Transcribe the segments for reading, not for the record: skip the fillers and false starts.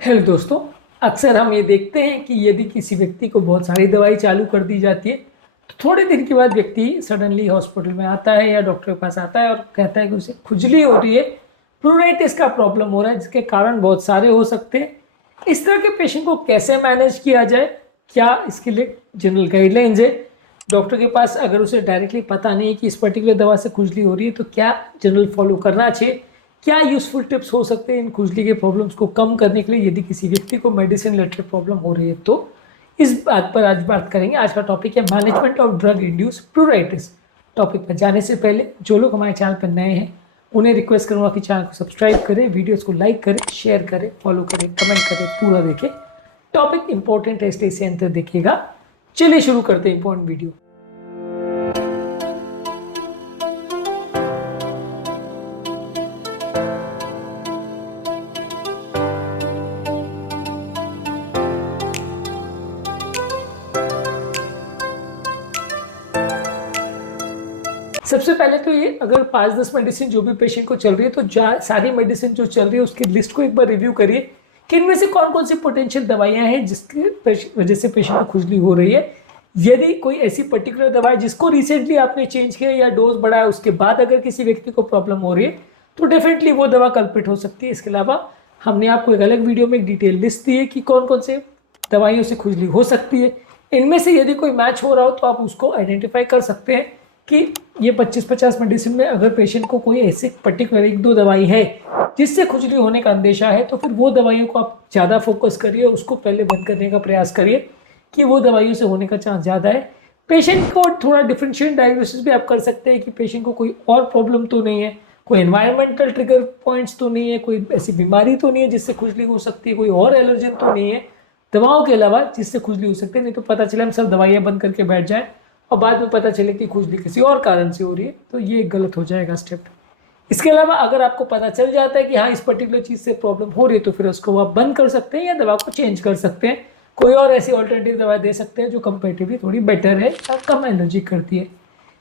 Hello दोस्तों, अक्सर हम ये देखते हैं कि यदि किसी व्यक्ति को बहुत सारी दवाई चालू कर दी जाती है तो थोड़े दिन के बाद व्यक्ति सडनली हॉस्पिटल में आता है या डॉक्टर के पास आता है और कहता है कि उसे खुजली हो रही है, प्लूराइटिस का प्रॉब्लम हो रहा है, जिसके कारण बहुत सारे हो सकते हैं। इस तरह के पेशेंट को कैसे मैनेज किया जाए, क्या इसके लिए जनरल गाइडलाइंस है? डॉक्टर के पास अगर उसे डायरेक्टली पता नहीं है कि इस पर्टिकुलर दवा से खुजली हो रही है तो क्या जनरल फॉलो करना चाहिए, क्या यूजफुल टिप्स हो सकते हैं इन खुजली के प्रॉब्लम्स को कम करने के लिए यदि किसी व्यक्ति को मेडिसिन रिलेटेड प्रॉब्लम हो रही है, तो इस बात पर आज बात करेंगे। आज का टॉपिक है management of drug induce प्लूराइटिस। Topic पर जाने से पहले जो लोग हमारे चैनल पर नए हैं उन्हें रिक्वेस्ट करूंगा कि चैनल को सब्सक्राइब करें, वीडियोस को लाइक करें, शेयर करें, फॉलो करें, कमेंट करें, पूरा देखें। टॉपिक इंपॉर्टेंट है इसलिए इसे अंत देखिएगा। चलिए शुरू करते हैं इंपॉर्टेंट वीडियो। सबसे पहले तो ये अगर 5-10 मेडिसिन जो भी पेशेंट को चल रही है तो सारी मेडिसिन जो चल रही है उसकी लिस्ट को एक बार रिव्यू करिए कि इनमें से कौन कौन सी पोटेंशियल दवाइयां हैं जिसकी वजह से पेशेंट को खुजली हो रही है। यदि कोई ऐसी पर्टिकुलर दवा है जिसको रिसेंटली आपने चेंज किया या डोज बढ़ाया, उसके बाद अगर किसी व्यक्ति को प्रॉब्लम हो रही है तो डेफिनेटली वो दवा कल्पिट हो सकती है। इसके अलावा हमने आपको एक अलग वीडियो में एक डिटेल लिस्ट दी है कि कौन कौन से दवाइयों से खुजली हो सकती है। इनमें से यदि कोई मैच हो रहा हो तो आप उसको आइडेंटिफाई कर सकते हैं कि ये 25-50 मेडिसिन में अगर पेशेंट को कोई ऐसे पर्टिकुलर 1-2 दवाई है जिससे खुजली होने का अंदेशा है तो फिर वो दवाइयों को आप ज़्यादा फोकस करिए, उसको पहले बंद करने का प्रयास करिए कि वो दवाइयों से होने का चांस ज़्यादा है। पेशेंट को थोड़ा डिफरेंशिएट डायग्नोसिस भी आप कर सकते हैं कि पेशेंट को कोई और प्रॉब्लम तो नहीं है, कोई एनवायरमेंटल ट्रिगर पॉइंट्स तो नहीं है, कोई ऐसी बीमारी तो नहीं है जिससे खुजली हो सकती है, कोई और एलर्जन तो नहीं है दवाओं के अलावा जिससे खुजली हो सकती है। नहीं तो पता चले हम सब दवाइयाँ बंद करके बैठ जाएं और बाद में पता चले कि खुजली किसी और कारण से हो रही है, तो ये गलत हो जाएगा स्टेप। इसके अलावा अगर आपको पता चल जाता है कि हाँ इस पर्टिकुलर चीज़ से प्रॉब्लम हो रही है तो फिर उसको आप बंद कर सकते हैं या दवा को चेंज कर सकते हैं, कोई और ऐसी ऑल्टरनेटिव दवा दे सकते हैं जो कंपेरेटिवली थोड़ी बेटर है या कम एलर्जी करती है।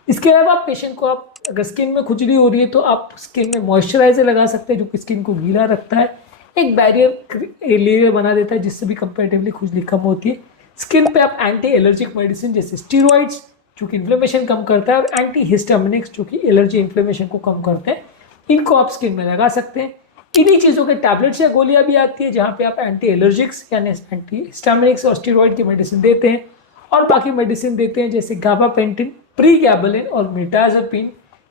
इसके अलावा पेशेंट को आप अगर स्किन में खुजली हो रही है तो आप स्किन में मॉइस्चराइजर लगा सकते हैं जो कि स्किन को गीला रखता है, एक बैरियर लेयर बना देता है जिससे भी कंपेरेटिवली खुजली कम होती है। स्किन पे आप एंटी एलर्जिक मेडिसिन जैसे स्टीरॉइड्स जो कि इन्फ्लेमेशन कम करता है और एंटी हिस्टामिनिक्स जो कि एलर्जी इन्फ्लेमेशन को कम करते हैं, इनको आप स्किन में लगा सकते हैं। इन्हीं चीज़ों के टैबलेट्स या गोलियां भी आती है जहाँ पे आप एंटी एलर्जिक्स यानी एंटी हिस्टामिनिक्स और स्टीरॉइड की मेडिसिन देते हैं और बाकी मेडिसिन देते हैं जैसे गाबापेंटिन, प्रीगैबलिन और मिटाज़ोपिन।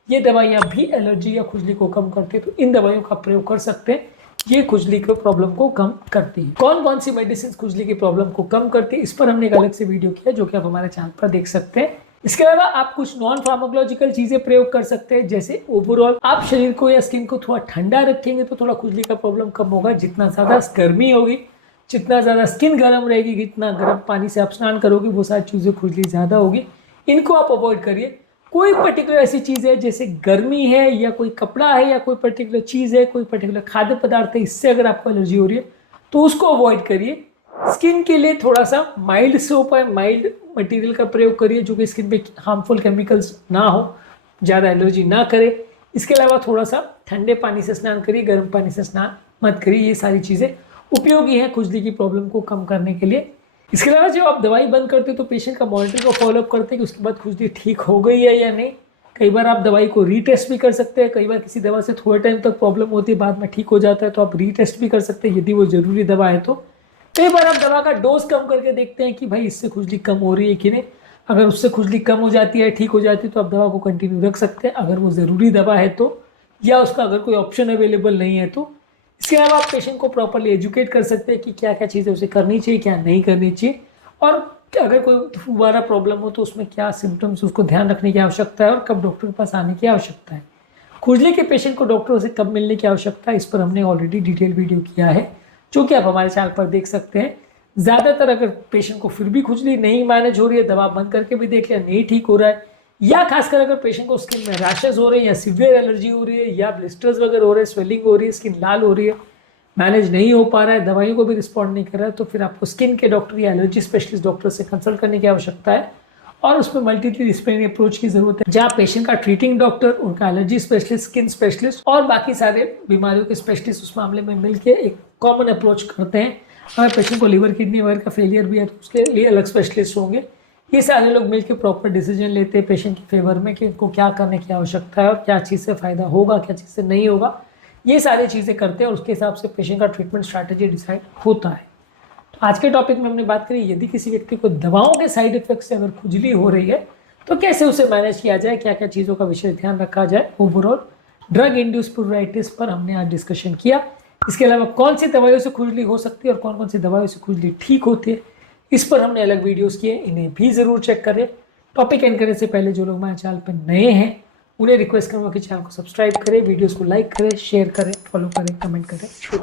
ये दवाइयाँ भी एलर्जी या खुजली को कम करती है, तो इन दवाइयों का प्रयोग कर सकते हैं। ये खुजली के प्रॉब्लम को कम करती है। कौन कौन सी मेडिसिन खुजली की प्रॉब्लम को कम करती है इस पर हमने एक अलग से वीडियो किया जो कि आप हमारे चैनल पर देख सकते हैं। इसके अलावा आप कुछ नॉन फार्माकोलॉजिकल चीजें प्रयोग कर सकते हैं, जैसे ओवरऑल आप शरीर को या स्किन को थोड़ा ठंडा रखेंगे तो थोड़ा खुजली का प्रॉब्लम कम होगा। जितना ज्यादा गर्मी होगी, जितना ज्यादा स्किन गर्म रहेगी, जितना गर्म पानी से आप स्नान करोगे वो सारी चीजें खुजली ज्यादा होगी, इनको आप अवॉइड करिए। कोई पर्टिकुलर ऐसी चीज है जैसे गर्मी है या कोई कपड़ा है या कोई पर्टिकुलर चीज है, कोई पर्टिकुलर खाद्य पदार्थ है, इससे अगर आपको एलर्जी हो रही है तो उसको अवॉइड करिए। स्किन के लिए थोड़ा सा माइल्ड सोप है, माइल्ड मटेरियल का प्रयोग करिए जो कि स्किन पे हार्मफुल केमिकल्स ना हो, ज़्यादा एलर्जी ना करे। इसके अलावा थोड़ा सा ठंडे पानी से स्नान करिए, गर्म पानी से स्नान मत करिए। ये सारी चीज़ें उपयोगी हैं खुजली की प्रॉब्लम को कम करने के लिए। इसके अलावा जब आप दवाई बंद करते हो तो पेशेंट का मॉनिटरिंग को फॉलोअप करते हैं कि उसके बाद खुजली ठीक हो गई है या नहीं। कई बार आप दवाई को रीटेस्ट भी कर सकते हैं। कई बार किसी दवा से थोड़े टाइम तक प्रॉब्लम होती है, बाद में ठीक हो जाता है, तो आप रीटेस्ट भी कर सकते हैं यदि वो ज़रूरी दवा है तो। कई बार आप दवा का डोज कम करके देखते हैं कि भाई इससे खुजली कम हो रही है कि नहीं। अगर उससे खुजली कम हो जाती है, ठीक हो जाती है, तो आप दवा को कंटिन्यू रख सकते हैं अगर वो ज़रूरी दवा है तो, या उसका अगर कोई ऑप्शन अवेलेबल नहीं है तो। इसके अलावा आप पेशेंट को प्रॉपरली एजुकेट कर सकते हैं कि क्या क्या चीज़ें उसे करनी चाहिए, क्या नहीं करनी चाहिए, और अगर कोई दोबारा प्रॉब्लम हो तो उसमें क्या सिम्टम्स उसको ध्यान रखने की आवश्यकता है और कब डॉक्टर के पास आने की आवश्यकता है। खुजली के पेशेंट को डॉक्टर से कब मिलने की आवश्यकता है इस पर हमने ऑलरेडी डिटेल वीडियो किया है जो कि आप हमारे चैनल पर देख सकते हैं। ज़्यादातर अगर पेशेंट को फिर भी खुजली नहीं मैनेज हो रही है, दवा बंद करके भी देख लिया नहीं ठीक हो रहा है, या खासकर अगर पेशेंट को स्किन में रैशेज हो रहे हैं या सीवियर एलर्जी हो रही है या ब्लिस्टर्स वगैरह हो रहे हैं, स्वेलिंग हो रही है, स्किन लाल हो रही है, मैनेज नहीं हो पा रहा है, दवाइयों को भी रिस्पॉन्ड नहीं कर रहा है, तो फिर आपको स्किन के डॉक्टर या एलर्जी स्पेशलिस्ट डॉक्टर से कंसल्ट करने की आवश्यकता है। और उसमें मल्टीडिसिप्लिनरी अप्रोच की जरूरत है जहाँ पेशेंट का ट्रीटिंग डॉक्टर, उनका एलर्जी स्पेशलिस्ट, स्किन स्पेशलिस्ट और बाकी सारे बीमारियों के स्पेशलिस्ट उस मामले में मिलकर एक कॉमन अप्रोच करते हैं। अगर पेशेंट को लिवर किडनी वगैरह का फेलियर भी है तो उसके लिए अलग स्पेशलिस्ट होंगे। ये सारे लोग मिलकर प्रॉपर डिसीजन लेते हैं पेशेंट के फेवर में कि उनको क्या करने की आवश्यकता है और क्या चीज़ से फ़ायदा होगा, क्या चीज़ से नहीं होगा। ये सारी चीज़ें करते हैं और उसके हिसाब से पेशेंट का ट्रीटमेंट स्ट्रैटेजी डिसाइड होता है। तो आज के टॉपिक में हमने बात करी, यदि किसी व्यक्ति को दवाओं के साइड इफेक्ट से अगर खुजली हो रही है तो कैसे उसे मैनेज किया जाए, क्या क्या चीज़ों का विशेष ध्यान रखा जाए। ओवरऑल ड्रग इंड्यूस प्यूराइटिस पर हमने आज डिस्कशन किया। इसके अलावा कौन सी दवाइयों से खुजली हो सकती है और कौन कौन सी दवाइयों से खुजली ठीक होती है, इस पर हमने अलग वीडियोस किए, इन्हें भी ज़रूर चेक करें। टॉपिक एंड करने से पहले जो लोग हमारे चैनल पर नए हैं उन्हें रिक्वेस्ट करूँगा कि चैनल को सब्सक्राइब करें, वीडियोस को लाइक करें, शेयर करें, फॉलो करें, कमेंट करें। शुरू